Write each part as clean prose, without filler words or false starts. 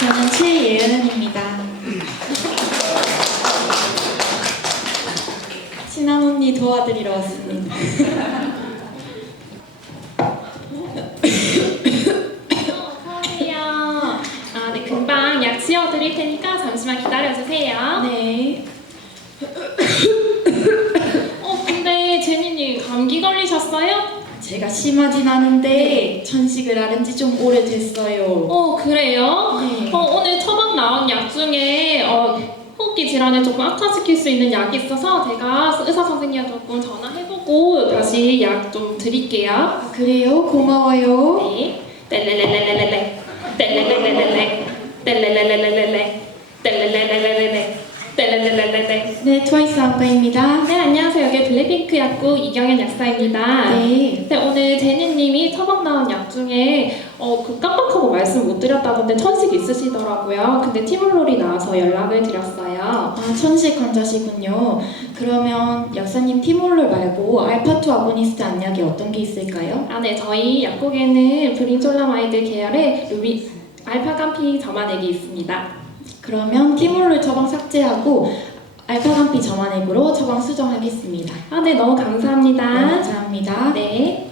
저는 최예은입니다. 친한 언니 도와드리러 왔습니다. 어서오세요. 네, 금방 약 지어드릴 테니까 잠시만 기다려주세요. 네. 근데 제니님 감기 걸리셨어요? 제가 심하진 않은데 천식을 앓은 지 좀 오래됐어요. 그래요? 네. 오늘 처방 나온 약 중에 호흡기 질환을 조금 악화시킬 수 있는 약이 있어서 제가 의사 선생님한테 조금 전화해보고 다시 약 좀 드릴게요. 아, 그래요? 고마워요. 네. 떼레레레레레레 떼레레레레레 떼레레레레레 떼레레레레레 떼레레레레레. 네, 트와이스 안과입니다. 네, 안녕하세요. 여기 블랙핑크 약국 이경현 약사입니다. 네. 네, 오늘 제니님이 처방 나온 약 중에 깜빡하고 말씀 못 드렸다던데 천식 있으시더라고요. 근데 티몰롤이 나와서 연락을 드렸어요. 아, 천식 환자시군요. 그러면 약사님 티몰롤 말고 알파2 아고니스트 안약이 어떤 게 있을까요? 네, 저희 약국에는 브린졸라마이드 계열의 알파감피 점화액이 있습니다. 그러면 티몰롤 처방 삭제하고 알파감피 점화액으로 처방 수정하겠습니다. 네, 너무 감사합니다. 네, 감사합니다. 네.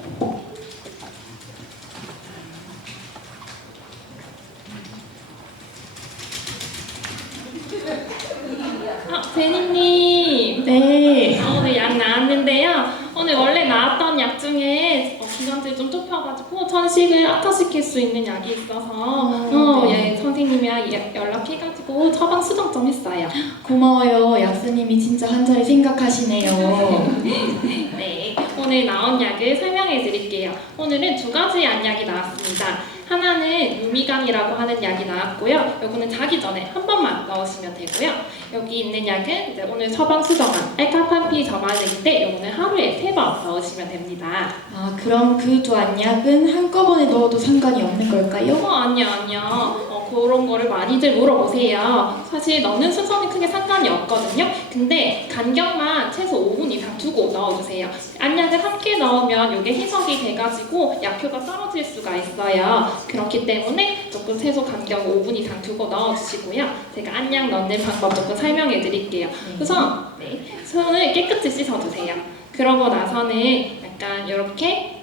제니님. 네. 오늘 약 나왔는데요. 오늘 원래 나왔던 약 중에 기관지 좀 좁혀가지고 천식을 악화시킬 수 있는 약이 있어서 네. 예, 선생님이랑 연락해가지고 처방 수정 좀 했어요. 고마워요. 약사님이 진짜 환자를 생각하시네요. 네, 오늘 나온 약을 설명해 드릴게요. 오늘은 두 가지 안약이 나왔습니다. 하나는 루미간이라고 하는 약이 나왔고요. 요거는 자기 전에 한 번만 넣으시면 되고요. 여기 있는 약은 이제 오늘 처방 수정한 알카판피 점화액인데 요거는 하루에 3번 넣으시면 됩니다. 아, 그럼 그 두 안약은 한꺼번에 넣어도 상관이 없는 걸까요? 아니요. 그런 거를 많이들 물어보세요. 사실 넣는 순서는 크게 상관이 없거든요. 근데 간격만 최소 5분 이상 두고 넣어주세요. 안약을 함께 넣으면 이게 해석이 돼가지고 약효가 떨어질 수가 있어요. 그렇기 때문에 조금 최소 간격 5분 이상 두고 넣어주시고요. 제가 안약 넣는 방법 조금 설명해 드릴게요. 우선 손을 깨끗이 씻어주세요. 그러고 나서는 약간 이렇게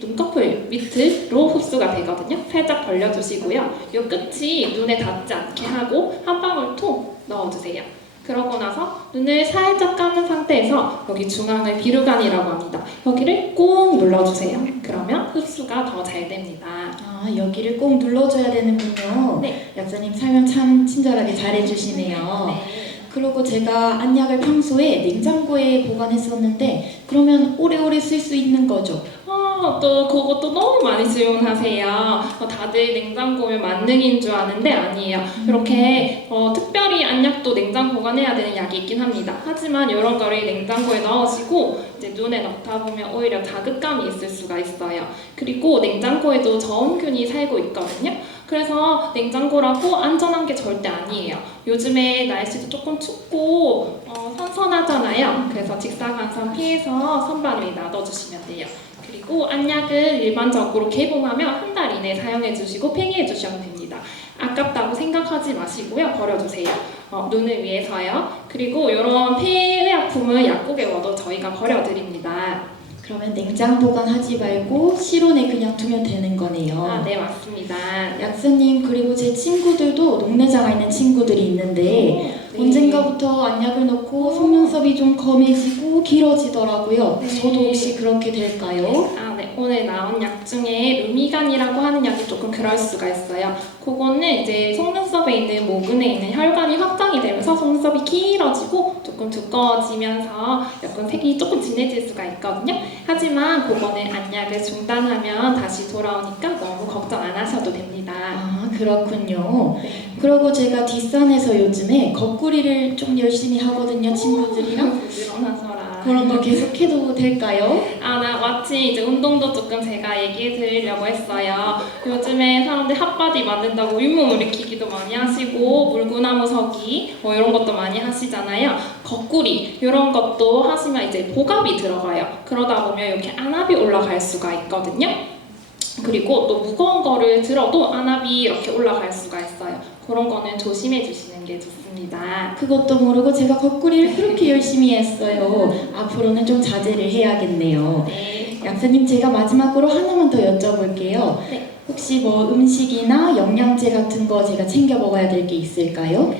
눈꺼풀 밑으로 흡수가 되거든요. 살짝 벌려주시고요. 이 끝이 눈에 닿지 않게 하고 한 방울 톡 넣어주세요. 그러고 나서 눈을 살짝 감은 상태에서 여기 중앙을 비루간이라고 합니다. 여기를 꾹 눌러주세요. 그러면 흡수가 더 잘 됩니다. 아, 여기를 꼭 눌러줘야 되는군요. 네. 약사님 설명 참 친절하게 잘해주시네요. 네. 그리고 제가 안약을 평소에 냉장고에 보관했었는데 그러면 오래오래 쓸 수 있는 거죠? 또 그것도 너무 많이 질문하세요. 다들 냉장고면 만능인 줄 아는데 아니에요. 이렇게 특별히 안약도 냉장 보관해야 되는 약이 있긴 합니다. 하지만 이런 거를 냉장고에 넣으시고 이제 눈에 넣다 보면 오히려 자극감이 있을 수가 있어요. 그리고 냉장고에도 저온균이 살고 있거든요. 그래서 냉장고라고 안전한 게 절대 아니에요. 요즘에 날씨도 조금 춥고 선선하잖아요. 그래서 직사광선 피해서 선반에 놔둬주시면 돼요. 그리고 안약은 일반적으로 개봉하면 한 달 이내 사용해 주시고 폐기해 주시면 됩니다. 아깝다고 생각하지 마시고요. 버려주세요. 눈을 위해서요. 그리고 이런 폐의약품을 약국에 와도 저희가 버려드립니다. 그러면 냉장 보관하지 말고 실온에 그냥 두면 되는 거네요. 네, 맞습니다. 약사님, 그리고 제 친구들도 녹내장가 있는 친구들이 있는데 네. 언젠가부터 안약을 넣고 속눈썹이 좀 검해지고 길어지더라고요. 네. 저도 혹시 그렇게 될까요? 네. 오늘 나온 약 중에 루미간이라고 하는 약이 조금 그럴 수가 있어요. 그거는 이제 속눈썹에 있는 모근에 있는 혈관이 확장이 되면서 속눈썹이 길어지고 조금 두꺼워지면서 약간 색이 조금 진해질 수가 있거든요. 하지만 그거는 안약을 중단하면 다시 돌아오니까 너무 걱정 안 하셔도 됩니다. 아, 그렇군요. 네. 그리고 제가 뒷산에서 요즘에 거꾸리를 좀 열심히 하거든요, 친구들이랑. 일어나서라. 그런 거 계속 해도 될까요? 나 마침 이제 운동도 조금 제가 얘기해 드리려고 했어요. 요즘에 사람들 핫바디 만든다고 윗몸 일으키기도 많이 하시고 물구나무 서기 이런 것도 많이 하시잖아요. 거꾸리 이런 것도 하시면 이제 복압이 들어가요. 그러다 보면 이렇게 안압이 올라갈 수가 있거든요. 그리고 또 무거운 거를 들어도 안압이 이렇게 올라갈 수가 있어요. 그런 거는 조심해 주시는 게 좋습니다. 그것도 모르고 제가 거꾸리를 그렇게 열심히 했어요. 앞으로는 좀 자제를 해야겠네요. 네. 약사님, 제가 마지막으로 하나만 더 여쭤볼게요. 네. 혹시 뭐 음식이나 영양제 같은 거 제가 챙겨 먹어야 될 게 있을까요?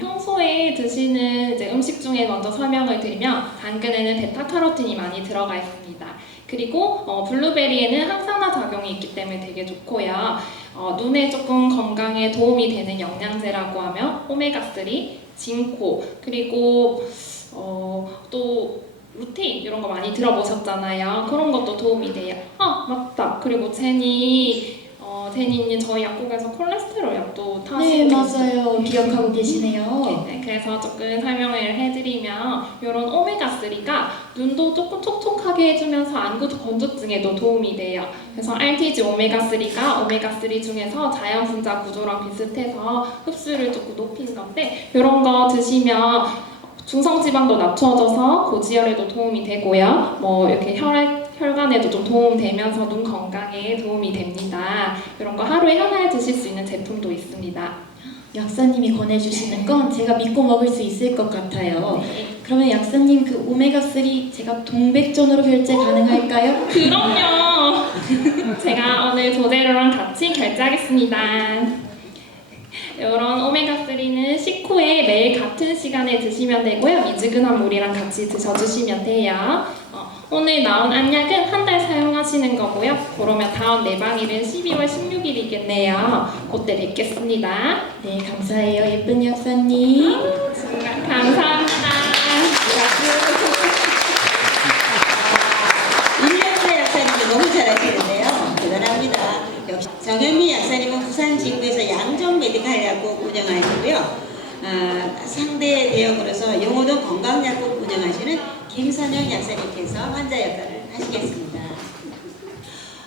평소에 드시는 이제 음식 중에 먼저 설명을 드리면 당근에는 베타카로틴이 많이 들어가 있습니다. 그리고 블루베리에는 항산화 작용이 있기 때문에 되게 좋고요. 눈에 조금 건강에 도움이 되는 영양제라고 하면 오메가3, 징코, 그리고 또 루테인 이런 거 많이 들어보셨잖아요. 그런 것도 도움이 돼요. 맞다. 그리고 제니님 저희 약국에서 콜레스테롤 약도 타시고 네, 맞아요. 기억하고 계시네요. 네, 그래서 조금 설명을 해드리면 이런 오메가3가 눈도 조금 촉촉하게 해주면서 안구 건조증에도 도움이 돼요. 그래서 RTG 오메가3가 오메가3 중에서 자연 분자 구조랑 비슷해서 흡수를 조금 높이는 건데 이런 거 드시면 중성지방도 낮춰져서 고지혈에도 도움이 되고요. 뭐 이렇게 혈관에도 좀 도움되면서 눈 건강에 도움이 됩니다. 이런 거 하루에 하나 드실 수 있는 제품도 있습니다. 약사님이 권해주시는 건 제가 믿고 먹을 수 있을 것 같아요. 네. 그러면 약사님, 그 오메가3 제가 동백전으로 결제 가능할까요? 그럼요. 제가 오늘 도제로랑 같이 결제하겠습니다. 이런 오메가3는 식후에 매일 같은 시간에 드시면 되고요. 미지근한 물이랑 같이 드셔주시면 돼요. 오늘 나온 안약은 한 달 사용하시는 거고요. 그러면 다음 내방일은 12월 16일이겠네요. 그때 뵙겠습니다. 네, 감사해요. 예쁜 약사님. 정말 감사합니다. 윤영세 약사님도 너무 잘하시는데요. 대단합니다. 역시 정현미 약사님은 부산 진구에서 양정 메디칼 약국 운영하시고요. 상대 대역으로서 용호동 건강약국 운영하시는 김선영 약사님께서 환자 역할을 하시겠습니다.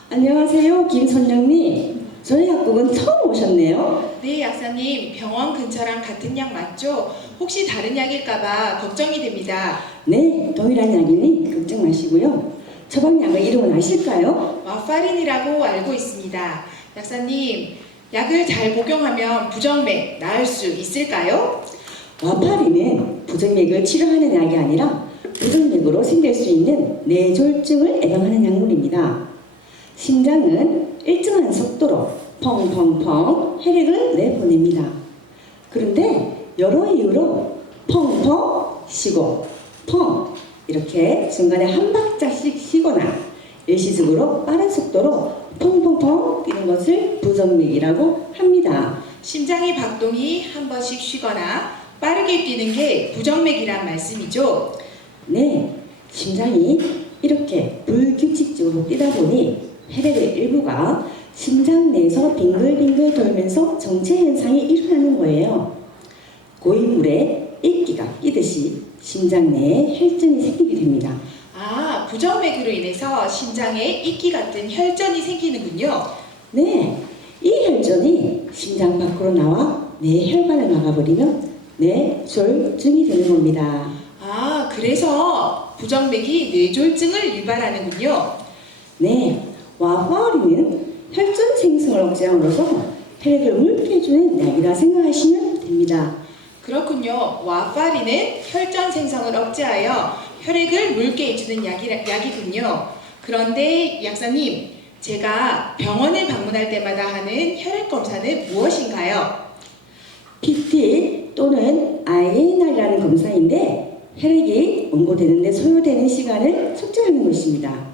안녕하세요, 김선영님. 저희 약국은 처음 오셨네요. 네, 약사님. 병원 근처랑 같은 약 맞죠? 혹시 다른 약일까봐 걱정이 됩니다. 네, 동일한 약이니 걱정 마시고요. 처방약의 이름은 아실까요? 와파린이라고 알고 있습니다. 약사님, 약을 잘 복용하면 부정맥 나을 수 있을까요? 와파린은 부정맥을 치료하는 약이 아니라 부정맥으로 생길 수 있는 뇌졸중을 예방하는 약물입니다. 심장은 일정한 속도로 펑펑펑 혈액을 내보냅니다. 그런데 여러 이유로 펑펑 쉬고 펑 이렇게 중간에 한 박자씩 쉬거나 일시적으로 빠른 속도로 펑펑펑 뛰는 것을 부정맥이라고 합니다. 심장의 박동이 한 번씩 쉬거나 빠르게 뛰는 게 부정맥이란 말씀이죠? 네, 심장이 이렇게 불규칙적으로 뛰다 보니 혈액의 일부가 심장 내에서 빙글빙글 돌면서 정체 현상이 일어나는 거예요. 고인물의 이끼가 끼듯이 심장 내에 혈전이 생기게 됩니다. 부정맥으로 인해서 심장에 이끼 같은 혈전이 생기는군요. 네, 이 혈전이 심장 밖으로 나와 내 혈관을 막아버리면 뇌졸중이 되는 겁니다. 그래서 부정맥이 뇌졸중을 유발하는군요. 네, 와파린은 혈전 생성을 억제함으로써 혈액을 묽게 해주는 약이라 생각하시면 됩니다. 그렇군요. 와파린은 혈전 생성을 억제하여 혈액을 묽게 해주는 약이군요. 그런데 약사님, 제가 병원을 방문할 때마다 하는 혈액 검사는 무엇인가요? PT 또는 INR이라는 검사인데 혈액이 응고되는 데 소요되는 시간을 측정하는 것입니다.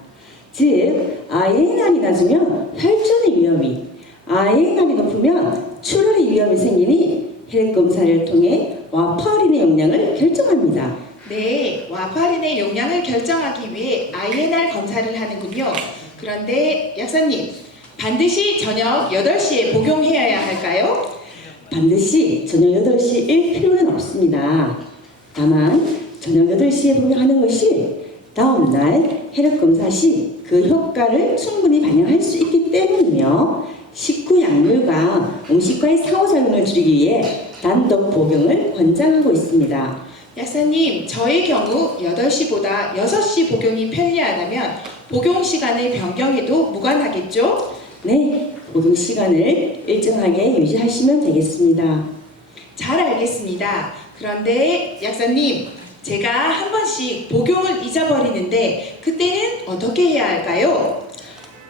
즉, INR이 낮으면 혈전의 위험이, INR이 높으면 출혈의 위험이 생기니 혈액 검사를 통해 와파린의 용량을 결정합니다. 네, 와파린의 용량을 결정하기 위해 INR 검사를 하는군요. 그런데 약사님, 반드시 저녁 8시에 복용해야 할까요? 반드시 저녁 8시일 필요는 없습니다. 다만 저녁 8시에 복용하는 것이 다음날 혈액검사 시 그 효과를 충분히 반영할 수 있기 때문이며 식후 약물과 음식과의 상호작용을 줄이기 위해 단독 복용을 권장하고 있습니다. 약사님, 저의 경우 8시보다 6시 복용이 편리하다면 복용 시간을 변경해도 무관하겠죠? 네, 복용 시간을 일정하게 유지하시면 되겠습니다. 잘 알겠습니다. 그런데 약사님, 제가 한 번씩 복용을 잊어버리는데 그때는 어떻게 해야 할까요?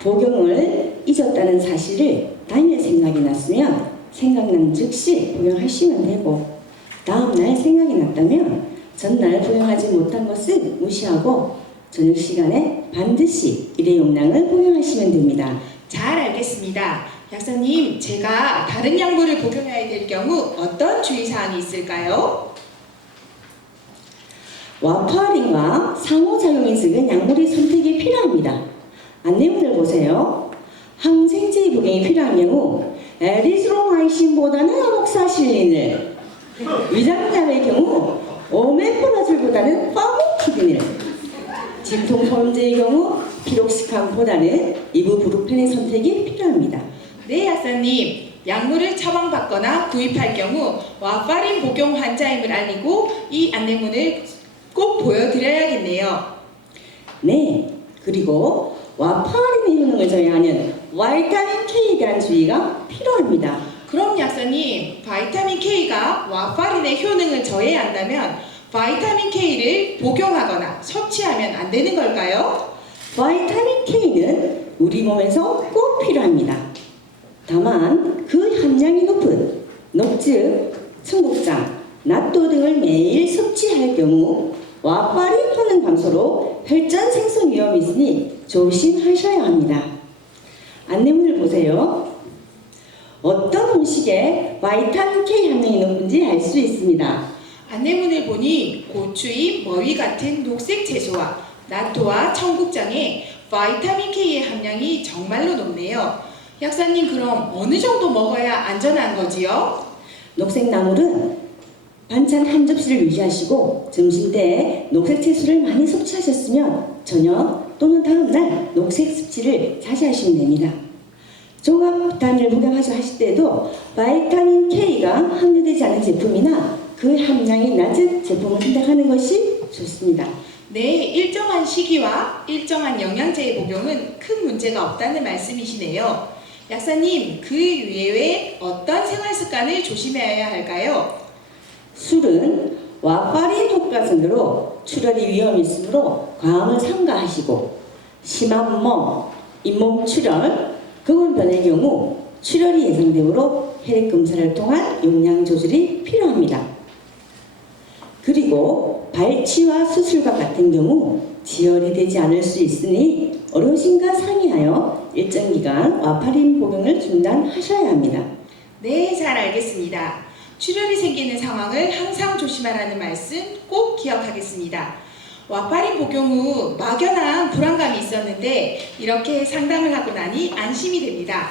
복용을 잊었다는 사실을 당일 생각이 났으면 생각난 즉시 복용하시면 되고, 다음날 생각이 났다면 전날 복용하지 못한 것을 무시하고 저녁 시간에 반드시 일의 용량을 복용하시면 됩니다. 잘 알겠습니다. 약사님, 제가 다른 약물을 복용해야 될 경우 어떤 주의사항이 있을까요? 와파린과 상호작용이 적은 약물의 선택이 필요합니다. 안내문을 보세요. 항생제 복용이 필요한 경우 에리스로마이신보다는 아목사실린을, 위장약의 경우 오메포라졸보다는 파모피딘을, 진통소염제의 경우 피록시칸보다는 이부브루펜의 선택이 필요합니다. 네, 약사님. 약물을 처방받거나 구입할 경우 와파린 복용 환자임을 알리고 이 안내문을 꼭 보여드려야겠네요. 네, 그리고 와파린의 효능을 저해하는 바이타민 K에 대한 주의가 필요합니다. 그럼 약사님, 바이타민 K가 와파린의 효능을 저해한다면 바이타민 K를 복용하거나 섭취하면 안 되는 걸까요? 바이타민 K는 우리 몸에서 꼭 필요합니다. 다만 그 함량이 높은 녹즙, 청국장, 낫또 등을 매일 섭취할 경우 와파린 효능 감소로 혈전 생성 위험이 있으니 조심하셔야 합니다. 안내문을 보세요. 어떤 음식에 바이타민 K 함량이 높은지 알 수 있습니다. 안내문을 보니 고추잎, 머위 같은 녹색 채소와 나토와 청국장에 바이타민 K의 함량이 정말로 높네요. 약사님, 그럼 어느 정도 먹어야 안전한 거지요? 녹색 나물은 반찬 한 접시를 유지하시고 점심 때 녹색 채소를 많이 섭취하셨으면 저녁 또는 다음날 녹색 섭취를 자제하시면 됩니다. 종합 비타민을 복용하셔 하실 때도 바이타민 K가 함유되지 않은 제품이나 그 함량이 낮은 제품을 선택하는 것이 좋습니다. 네, 일정한 시기와 일정한 영양제의 복용은 큰 문제가 없다는 말씀이시네요. 약사님, 그 외에 어떤 생활 습관을 조심해야 할까요? 술은 와파린 효과성으로 출혈이 위험이 있으므로 과음을 삼가하시고, 심한 멍, 잇몸 출혈, 근원변의 경우 출혈이 예상되므로 혈액 검사를 통한 용량 조절이 필요합니다. 그리고 발치와 수술과 같은 경우 지혈이 되지 않을 수 있으니 어르신과 상의하여 일정 기간 와파린 복용을 중단하셔야 합니다. 네, 잘 알겠습니다. 출혈이 생기는 상황을 항상 조심하라는 말씀 꼭 기억하겠습니다. 와파린 복용 후 막연한 불안감이 있었는데 이렇게 상담을 하고 나니 안심이 됩니다.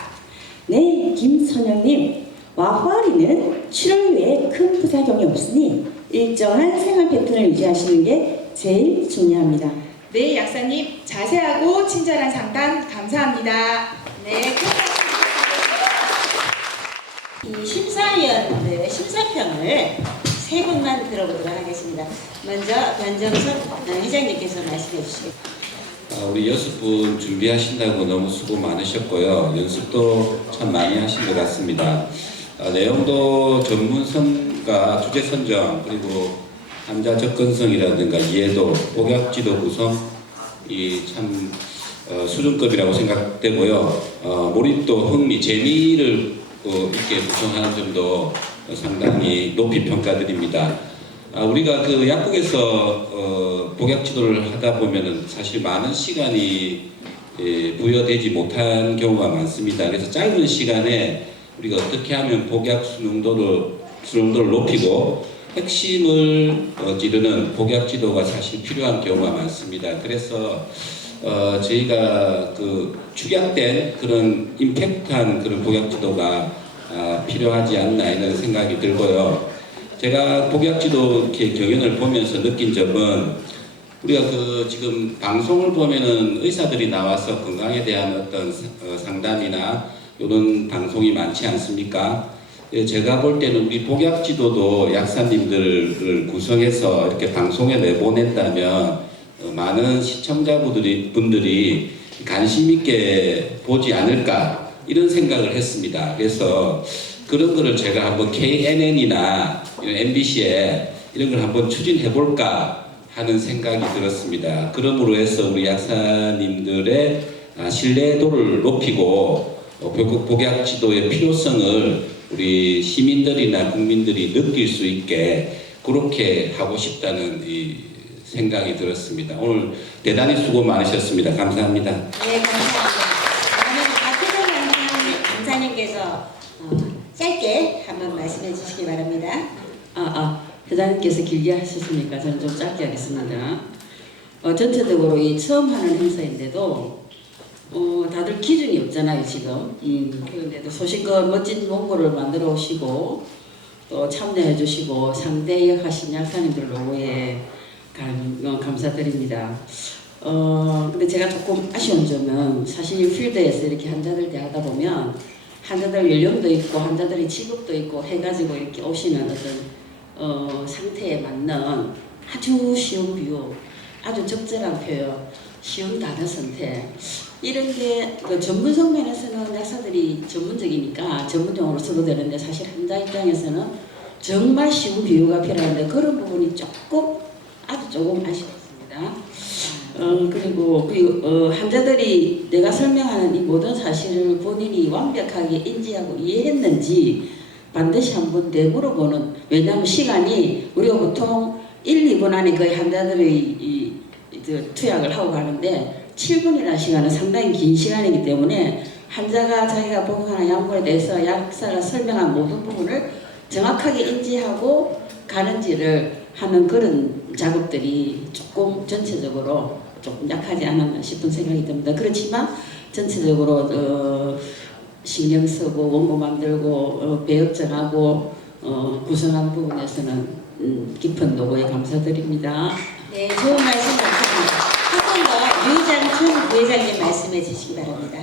네, 김선영님. 와파린은 출혈 외에 큰 부작용이 없으니 일정한 생활 패턴을 유지하시는 게 제일 중요합니다. 네, 약사님, 자세하고 친절한 상담 감사합니다. 네, 이 심사위원들의 심사평을 세 분만 들어보도록 하겠습니다. 먼저 변정석 회장님께서 말씀해 주시겠습니다. 우리 6분 준비하신다고 너무 수고 많으셨고요. 연습도 참 많이 하신 것 같습니다. 내용도 전문성과 주제 선정, 그리고 환자 접근성이라든가 이해도, 복약지도 구성이 참 수준급이라고 생각되고요. 몰입도, 흥미, 재미를 있게 구성하는 점도 상당히 높이 평가드립니다. 우리가 그 약국에서 복약 지도를 하다 보면은 사실 많은 시간이 부여되지 못한 경우가 많습니다. 그래서 짧은 시간에 우리가 어떻게 하면 복약 수능도를 높이고 핵심을 찌르는 복약 지도가 사실 필요한 경우가 많습니다. 그래서 저희가 그 축약된 그런 임팩트한 그런 복약 지도가 필요하지 않나 이런 생각이 들고요. 제가 복약지도 이렇게 경연을 보면서 느낀 점은 우리가 그 지금 방송을 보면은 의사들이 나와서 건강에 대한 어떤 상담이나 이런 방송이 많지 않습니까? 제가 볼 때는 우리 복약지도도 약사님들을 구성해서 이렇게 방송에 내보냈다면 많은 시청자분들이 관심 있게 보지 않을까 이런 생각을 했습니다. 그래서 그런 거를 제가 한번 KNN이나 MBC에 이런 걸 한번 추진해 볼까 하는 생각이 들었습니다. 그러므로 해서 우리 약사님들의 신뢰도를 높이고 복약 지도의 필요성을 우리 시민들이나 국민들이 느낄 수 있게 그렇게 하고 싶다는 이 생각이 들었습니다. 오늘 대단히 수고 많으셨습니다. 감사합니다. 네, 감사합니다. 그러면 박혜정 강사님께서 짧게 한번 말씀해 주시기 바랍니다. 회장님께서 길게 하셨으니까 저는 좀 짧게 하겠습니다. 전체적으로 이 처음 하는 행사인데도 다들 기준이 없잖아요 지금. 그런데도 소신껏 멋진 원고를 만들어 오시고 또 참여해 주시고 상대역하신 약사님들 노고에 감사드립니다. 근데 제가 조금 아쉬운 점은 사실 필드에서 이렇게 환자들 대하다 보면 환자들 연령도 있고 환자들의 직업도 있고 해가지고 이렇게 오시는 어떤 상태에 맞는 아주 쉬운 비유, 아주 적절한 표현, 쉬운 단어 선택 이런 게 그 전문성 면에서는 약사들이 전문적이니까 전문용어로 써도 되는데 사실 환자 입장에서는 정말 쉬운 비유가 필요한데 그런 부분이 아주 조금 아쉽습니다. 그리고 환자들이 내가 설명하는 이 모든 사실을 본인이 완벽하게 인지하고 이해했는지 반드시 한번 되물어보는, 왜냐하면 시간이 우리가 보통 1, 2분 안에 거의 환자들의 투약을 하고 가는데 7분이라는 시간은 상당히 긴 시간이기 때문에 환자가 자기가 복용하는 약물에 대해서 약사가 설명한 모든 부분을 정확하게 인지하고 가는지를 하는 그런 작업들이 조금 전체적으로 조금 약하지 않았나 싶은 생각이 듭니다. 그렇지만 전체적으로 신경 쓰고 원고 만들고 배역 정하고 구성하는 부분에서는 깊은 노고에 감사드립니다. 네, 좋은 말씀 감사합니다. 한 번 더 유장춘 부회장님 말씀해 주시기 바랍니다.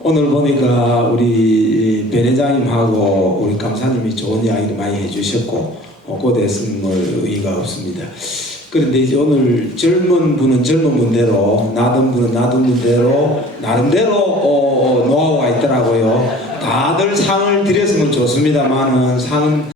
오늘 보니까 우리 변 회장님하고 우리 감사님이 좋은 이야기를 많이 해주셨고 그 대해서는 의의가 없습니다. 그런데 이제 오늘 젊은 분은 젊은 분대로, 나던 분은 나던 분대로 나름대로 노하우가 있더라고요. 다들 상을 드렸으면 좋습니다만은 상은